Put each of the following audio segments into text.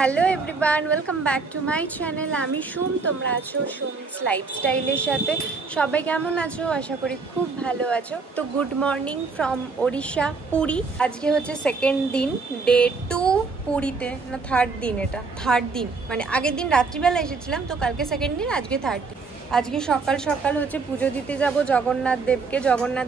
Hello everyone, welcome back to my channel. আমি sum, তোমরা আছো সুমস লাইফস্টাইলের সাথে। সবাই কেমন আছো? আশা করি খুব ভালো আছো। তো good morning from Odisha, Puri. আজকে হচ্ছে সেকেন্ড দিন, ডে 2 পুরীতে, না থার্ড দিন। এটা থার্ড দিন, মানে আগের দিন রাত্রিবেলা এসেছিলাম, তো কালকে সেকেন্ড দিন, আজকে থার্ড দিন। আজকে সকাল সকাল হচ্ছে পুজো দিতে যাব জগন্নাথ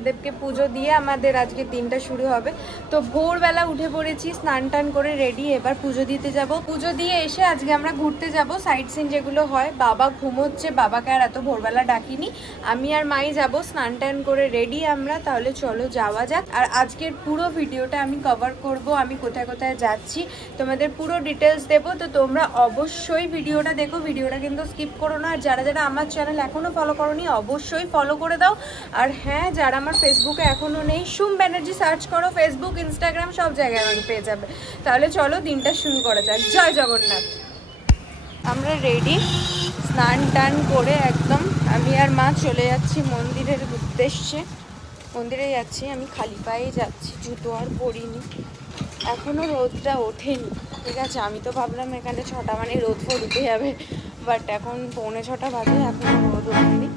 দেবকে পুজো দিয়ে আমাদের আজকে দিনটা শুরু হবে। তো ভোরবেলা উঠে পড়েছি, স্নান টান করে রেডি, এবার পুজো দিতে যাব। পুজো দিয়ে এসে আজকে আমরা ঘুরতে যাব, সাইট সিন যেগুলো হয়। বাবা ঘুমোচ্ছে, বাবাকে আর এত ভোরবেলা ডাকিনি, আমি আর মাই যাব। স্নান টান করে রেডি আমরা, তাহলে চলো যাওয়া যাক। আর আজকের পুরো ভিডিওটা আমি কভার করব, আমি কোথায় কোথায় যাচ্ছি তোমাদের পুরো ডিটেলস দেবো। তো তোমরা অবশ্যই ভিডিওটা দেখো, ভিডিওটা কিন্তু স্কিপ করো না। আর যারা যারা আমার চ্যানেল এখনও ফলো করোনি অবশ্যই ফলো করে দাও। আর হ্যাঁ, যারা আমার ফেসবুকে এখনও নেই, সুম ব্যানার্জি সার্চ করো, ফেসবুক ইনস্টাগ্রাম সব জায়গায় আমাকে পেয়ে যাবে। তাহলে চলো দিনটা শুরু করা যাক। জয় জগন্নাথ। আমরা রেডি, স্নান টান করে একদম আমি আর মা চলে যাচ্ছি মন্দিরের উদ্দেশ্যে। মন্দিরে যাচ্ছি, আমি খালি পায়ে যাচ্ছি, জুতো আর পরিনি। এখনও রোদটা ওঠেনি, ঠিক আছে। আমি তো ভাবলাম এখানে 6টা মানে রোদ ফোদ উঠে যাবে, বাট এখন 5:45 বাজে, এখনও রোদ ওঠেনি।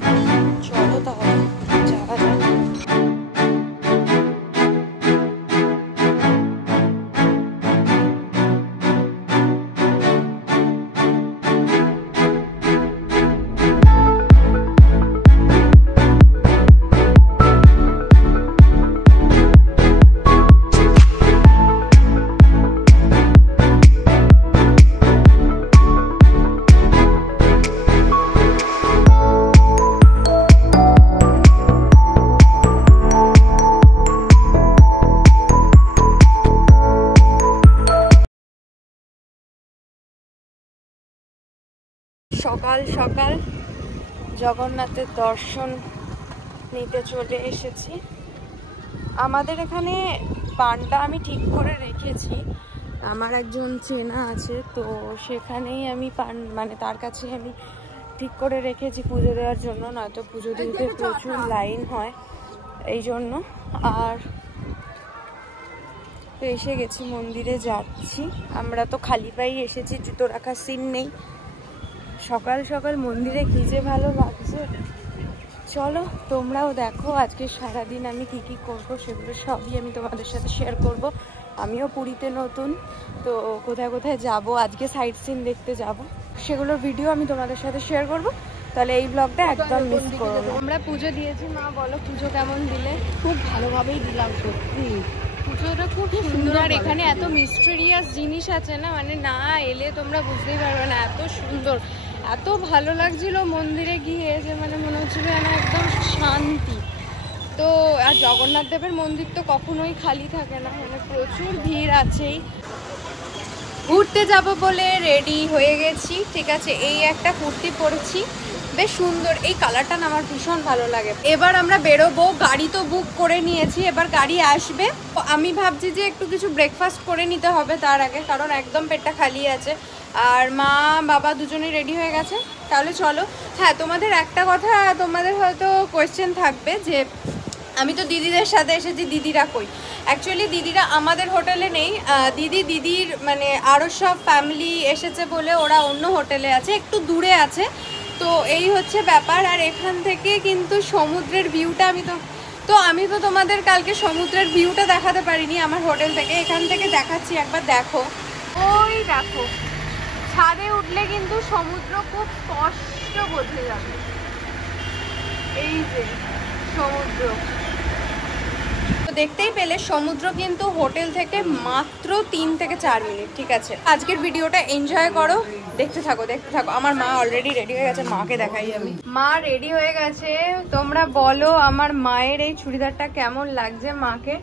চলো তাহলে যাওয়া যাক। সকাল সকাল জগন্নাথের দর্শন নিতে চলে এসেছি। আমাদের এখানে পানটা আমি ঠিক করে রেখেছি, আমার একজন চেনা আছে, তো সেখানেই আমি পান মানে তার কাছে আমি ঠিক করে রেখেছি পুজো দেওয়ার জন্য, নয়তো পুজো দিতে প্রচুর লাইন হয় এই জন্য। আর তো এসে গেছি, মন্দিরে যাচ্ছি। আমরা তো খালি পায়েই এসেছি, জুতো রাখার সিন নেই। সকাল সকাল মন্দিরে কি যে ভালো লাগছে। চলো তোমরাও দেখো আজকে সারাদিন আমি কি কি করব, সেগুলো সবই আমি তোমাদের সাথে শেয়ার করব। আমিও পুরীতে নতুন, তো কোথায় কোথায় যাব, আজকে সাইট সিন দেখতে যাব, সেগুলোর ভিডিও আমি তোমাদের সাথে শেয়ার করব। তাহলে এই ব্লগটা একদম মিস করো না। আমরা পুজো দিয়েছি, মা বলো পুজো কেমন দিলে? খুব ভালোভাবেই দিলাম, সত্যি পুজোটা খুব সুন্দর। আর এখানে এত মিস্টেরিয়াস জিনিস আছে না, মানে না এলে তোমরা বুঝতেই পারবে না, এত সুন্দর, এত ভালো লাগছিল মন্দিরে গিয়ে, যে মানে মনে হচ্ছিল যেন একদম শান্তি। তো আর জগন্নাথ দেবের মন্দির তো কখনোই খালি থাকে না, মানে প্রচুর ভিড় আছেই। ঘুরতে যাব বলে রেডি হয়ে গেছি, ঠিক আছে। এই একটা কুর্তি পরেছি, বেশ সুন্দর, এই কালারটা না আমার ভীষণ ভালো লাগে। এবার আমরা বেরোবো, গাড়ি তো বুক করে নিয়েছি, এবার গাড়ি আসবে। আমি ভাবছি যে একটু কিছু ব্রেকফাস্ট করে নিতে হবে তার আগে, কারণ একদম পেটটা খালি আছে। আর মা বাবা দুজনেই রেডি হয়ে গেছে, তাহলে চলো। হ্যাঁ, তোমাদের একটা কথা, তোমাদের হয়তো কোয়েশ্চেন থাকবে যে আমি তো দিদিদের সাথে এসেছি, দিদিরা কই? অ্যাকচুয়ালি দিদিরা আমাদের হোটেলে নেই, দিদির মানে আরও সব ফ্যামিলি এসেছে বলে ওরা অন্য হোটেলে আছে, একটু দূরে আছে। তো এই হচ্ছে ব্যাপার। আর এখান থেকে কিন্তু সমুদ্রের ভিউটা আমি তো তোমাদের কালকে সমুদ্রের ভিউটা দেখাতে পারিনি আমার হোটেল থেকে, এখান থেকে দেখাচ্ছি, একবার দেখো। ওই দেখো, ছাদে উঠলে কিন্তু সমুদ্র খুব স্পষ্ট বোঝা যাবে। এই যে সমুদ্র, তো দেখতেই পেলে সমুদ্র কিন্তু হোটেল থেকে মাত্র 3 থেকে 4 মিনিট, ঠিক আছে। আজকের ভিডিওটা এনজয় করো, দেখতে থাকো। আমার মা অলরেডি রেডি হয়ে গেছে, মাকে দেখাই আমি। মা রেডি হয়ে গেছে, তোমরা বলো আমার মায়ের এই চুড়িদারটা কেমন লাগছে মাকে?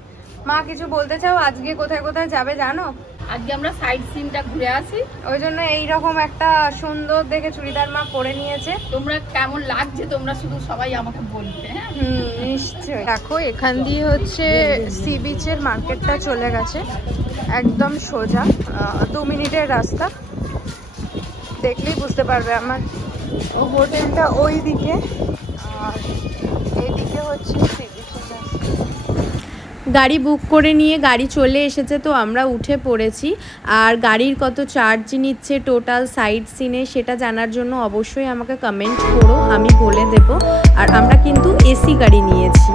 মা কিছু বলতে চাও? আজকে কোথায় কোথায় যাবে জানো? আজকে আমরা সাইড সিনটা ঘুরে আসি, ওই জন্য এইরকম একটা সুন্দর দেখে চুড়িদার মা পরে নিয়েছে। তোমরা কেমন লাগছে তোমরা শুধু সবাই আমাকে বলবে। হ্যাঁ নিশ্চয়ই। দেখো এখান দিয়ে হচ্ছে সি বিচের মার্কেটটা চলে গেছে, একদম সোজা 2 মিনিটের রাস্তা, দেখলেই বুঝতে পারবে। আমার হোটেলটা ওই দিকে, আর এইদিকে হচ্ছে সি বিচের রাস্তা। গাড়ি বুক করে নিয়ে গাড়ি চলে এসেছে, তো আমরা উঠে পড়েছি। আর গাড়ির কত চার্জ নিচ্ছে টোটাল সাইট সিনে সেটা জানার জন্য অবশ্যই আমাকে কমেন্ট করো, আমি বলে দেব। আর আমরা কিন্তু এসি গাড়ি নিয়েছি।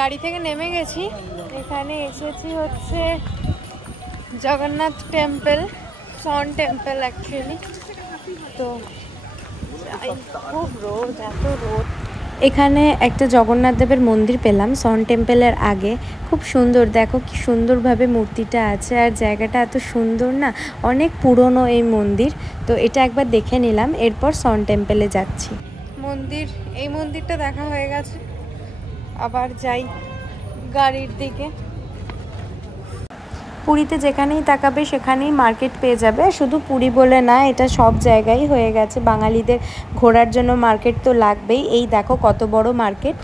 গাড়ি থেকে নেমে গেছি, এখানে এসেছি হচ্ছে জগন্নাথ টেম্পল, সন টেম্পল অ্যাকচুয়ালি। তো খুব রোদ, এত রোদ। এখানে একটা জগন্নাথ দেবের মন্দির পেলাম সন টেম্পলের আগে, খুব সুন্দর। দেখো কি সুন্দরভাবে মূর্তিটা আছে, আর জায়গাটা এত সুন্দর না, অনেক পুরনো এই মন্দির। তো এটা একবার দেখে নিলাম, এরপর সন টেম্পলে যাচ্ছি। এই মন্দিরটা দেখা হয়ে গেছে, আবার যাই গাড়ির দিকে। পুরীতে যেখানেই তাকাবে সেখানেই মার্কেট পেয়ে যাবে, শুধু পুরী বলে না, এটা সব জায়গায় হয়ে গেছে। বাঙালিদের ঘোরার জন্য মার্কেট তো লাগবেই। এই দেখো কত বড় মার্কেট।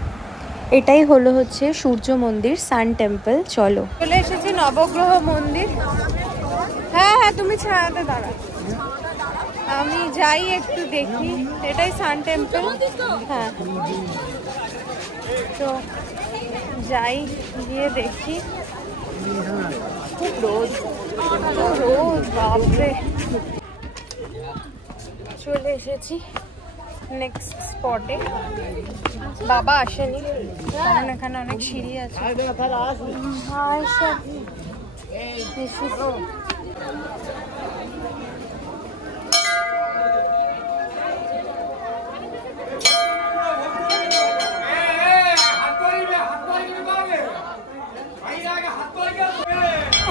এটাই হলো হচ্ছে সূর্য মন্দির, সান টেম্পল। চলো, চলে এসেছি নবগ্রহ মন্দির। হ্যাঁ হ্যাঁ, তুমি ছাড়াতে দাঁড়া, আমি যাই একটু দেখি। এটাই সান টেম্পল। হ্যাঁ, তো যাই, গিয়ে দেখি। খুব রোদ, রোদ, বাপরে। চলে এসেছি নেক্সট স্পটে। বাবা আসেনি কারণ এখানে অনেক সিঁড়ি আছে।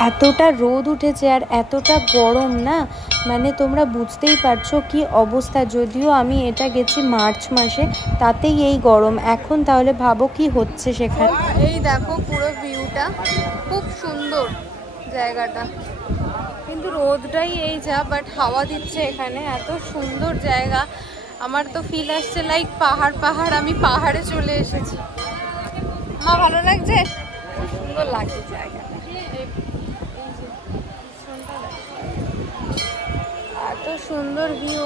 এতটা রোদ উঠেছে আর এতটা গরম না, মানে তোমরা বুঝতেই পারছো কি অবস্থা। যদিও আমি এটা গেছি মার্চ মাসে, তাতেই এই গরম এখন, তাহলে ভাবো কি হচ্ছে সেখানে। এই দেখো পুরো ভিউটা, খুব সুন্দর জায়গাটা, কিন্তু রোদটাই এই যা, বাট হাওয়া দিচ্ছে এখানে। এত সুন্দর জায়গা, আমার তো ফিল আসছে লাইক পাহাড় পাহাড়, আমি পাহাড়ে চলে এসেছি। মা ভালো লাগছে, খুব সুন্দর লাগছে জায়গাটা, এত সুন্দর ভিউ।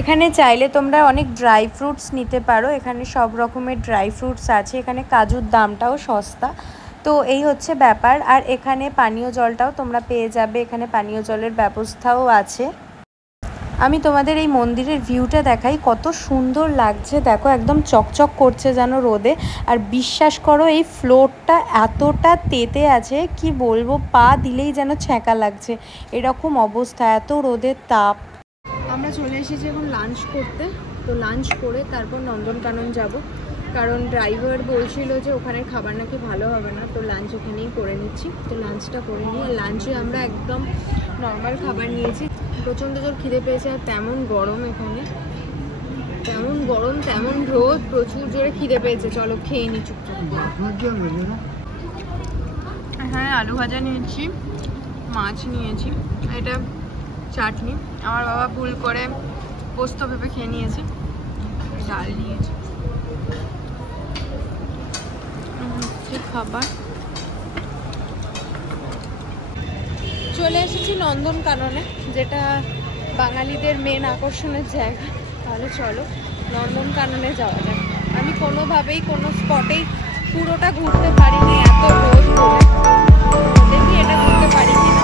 এখানে চাইলে তোমরা অনেক ড্রাই ফ্রুটস নিতে পারো, এখানে সব রকমের ড্রাই ফ্রুটস আছে। এখানে কাজুর দামটাও সস্তা। তো এই হচ্ছে ব্যাপার। আর এখানে পানীয় জলটাও তোমরা পেয়ে যাবে, এখানে পানীয় জলের ব্যবস্থাও আছে। আমি তোমাদের এই মন্দিরের ভিউটা দেখাই, কত সুন্দর লাগছে। দেখো একদম চকচক করছে যেন রোদে। আর বিশ্বাস করো এই ফ্লোরটা এতটা তেতে আছে, কি বলবো, পা দিলেই যেন ছ্যাঁকা লাগছে, এরকম অবস্থা, এত রোদের তাপ। আমরা চলে এসেছি এখন লাঞ্চ করতে। তো লাঞ্চ করে তারপর নন্দনকানন যাব, কারণ ড্রাইভার বলছিল যে ওখানে খাবার নাকি ভালো হবে না। তো লাঞ্চ এখানেই করে নিচ্ছি। তো লাঞ্চটা করে নিয়ে, লাঞ্চে আমরা একদম নর্মাল খাবার নিয়েছি। প্রচণ্ড জোর খিদে পেয়েছে, আর তেমন গরম এখানে, তেমন গরম তেমন রোদ, প্রচুর জোরে খিদে পেয়েছে। চলো খেয়ে নি চুপচাপ। হ্যাঁ, আলু ভাজা নিয়েছি, মাছ নিয়েছি, এটা চাটনি। আমার বাবা ভুল করে পোস্ত ভেবে খেয়ে নিয়েছে। ডাল নিয়েছি, খাবার। চলে এসেছি নন্দনকাননে, যেটা বাঙালিদের মেন আকর্ষণের জায়গা। তাহলে চলো নন্দনকাননে যাওয়া যাক। আমি কোনোভাবেই কোনো স্পটেই পুরোটা ঘুরতে পারিনি, এত রোদ পড়ে। দেখি এটা ঘুরতে পারি কিনা।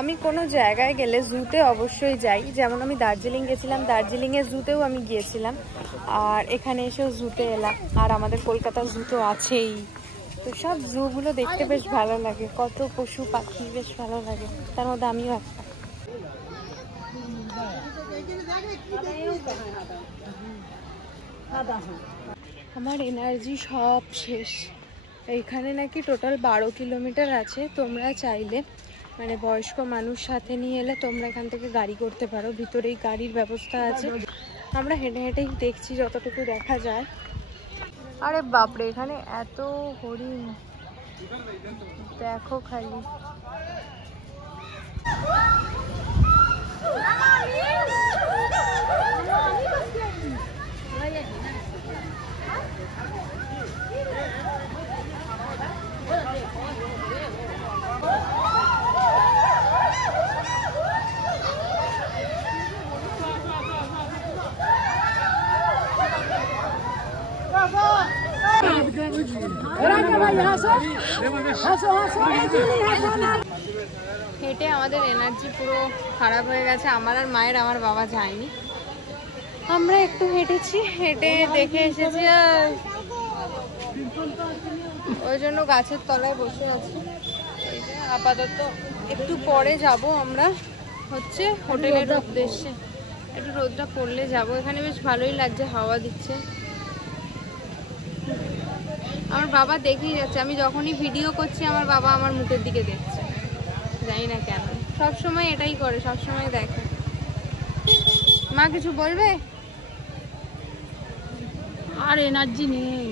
আমি কোনো জায়গায় গেলে জুতে অবশ্যই যাই, যেমন আমি দার্জিলিং গেছিলাম, দার্জিলিংয়ের জুতেও আমি গিয়েছিলাম, আর এখানে এসেও জুতে এলাম, আর আমাদের কলকাতার জু তো আছেই। তো সব জুগুলো দেখতে বেশ ভালো লাগে, কত পশু পাখি বেশ ভালো লাগে, তার মধ্যে আমিও একটা। আমার এনার্জি সব শেষ। এইখানে নাকি টোটাল 12 কিলোমিটার আছে। তোমরা চাইলে মানে বয়স্ক মানুষ সাথে নিয়ে এলে তোমরা এখান থেকে গাড়ি করতে পারো, ভিতরেই গাড়ির ব্যবস্থা আছে। আমরা হেঁটে হেঁটেই দেখছি যতটুকু দেখা যায়। আরে বাপরে, এখানে এত হরিণ দেখো খালি। হেঁটে আমাদের এনার্জি পুরো খারাপ হয়ে গেছে, আমার আর মায়ের, আমার বাবা যায়নি। আমরা একটু হেঁটেছি, হেঁটে দেখে এসেছি, ওই জন্য গাছের তলায় বসে আছি। এই যে আপাতত একটু পরে যাব আমরা হচ্ছে হোটেলের উদ্দেশ্যে, একটু রোদটা পড়লে যাব। এখানে বেশ ভালোই লাগছে, হাওয়া দিচ্ছে। আমার বাবা দেখেই যাচ্ছে, আমি যখনই ভিডিও করছি আমার বাবা আমার মুখের দিকে দেখছে, জানি না কেন, সবসময় এটাই করে, সবসময় দেখে। মা কিছু বলবে? আর এনার্জি নেই।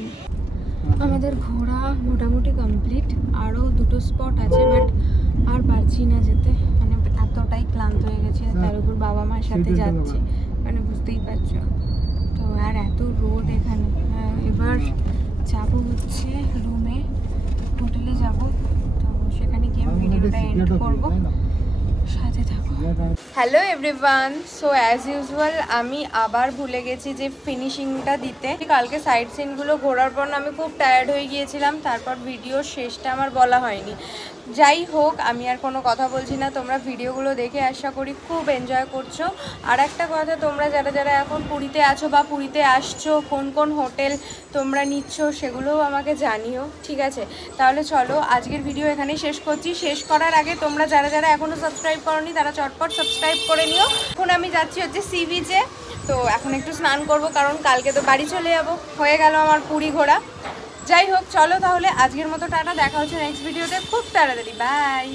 আমাদের ঘোরা মোটামুটি কমপ্লিট, আরও 2টো স্পট আছে, বাট আর পারছি না যেতে, মানে এতটাই ক্লান্ত হয়ে গেছে। তার উপর বাবা মার সাথে যাচ্ছে, মানে বুঝতেই পারছো তো। আর এত রোদ এখানে। এবার যাব হচ্ছে রুমে, হোটেলে যাব, তো সেখানে গিয়ে ভিডিওটা এন্ড করব, সাথে থাকো। Hello everyone, so as usual আমি আবার ভুলে গেছি যে ফিনিশিংটা দিতে। কালকে সাইড সিনগুলো ঘোরার পর আমি খুব টায়ার্ড হয়ে গিয়েছিলাম, তারপর ভিডিওর শেষটা আমার বলা হয়নি। যাই হোক, আমি আর কোনো কথা বলছি না, তোমরা ভিডিওগুলো দেখে আশা করি খুব এনজয় করছো। আর একটা কথা, তোমরা যারা যারা এখন পুরীতে আছো বা পুরীতে আসছো, কোন কোন হোটেল তোমরা নিচ্ছ সেগুলোও আমাকে জানিও, ঠিক আছে? তাহলে চলো আজকের ভিডিও এখানেই শেষ করছি। শেষ করার আগে তোমরা যারা যারা এখনও সাবস্ক্রাইব করোনি তারা চটপট সাবস্ক্রাইব করে নিও। এখন আমি যাচ্ছি হচ্ছে সি বিচে, তো এখন একটু স্নান করব, কারণ কালকে তো বাড়ি চলে যাব, হয়ে গেল আমার পুরী ঘোরা। যাই হোক, চলো তাহলে আজকের মতো টাটা, দেখা হচ্ছে নেক্সট ভিডিওতে খুব তাড়াতাড়ি, বাই।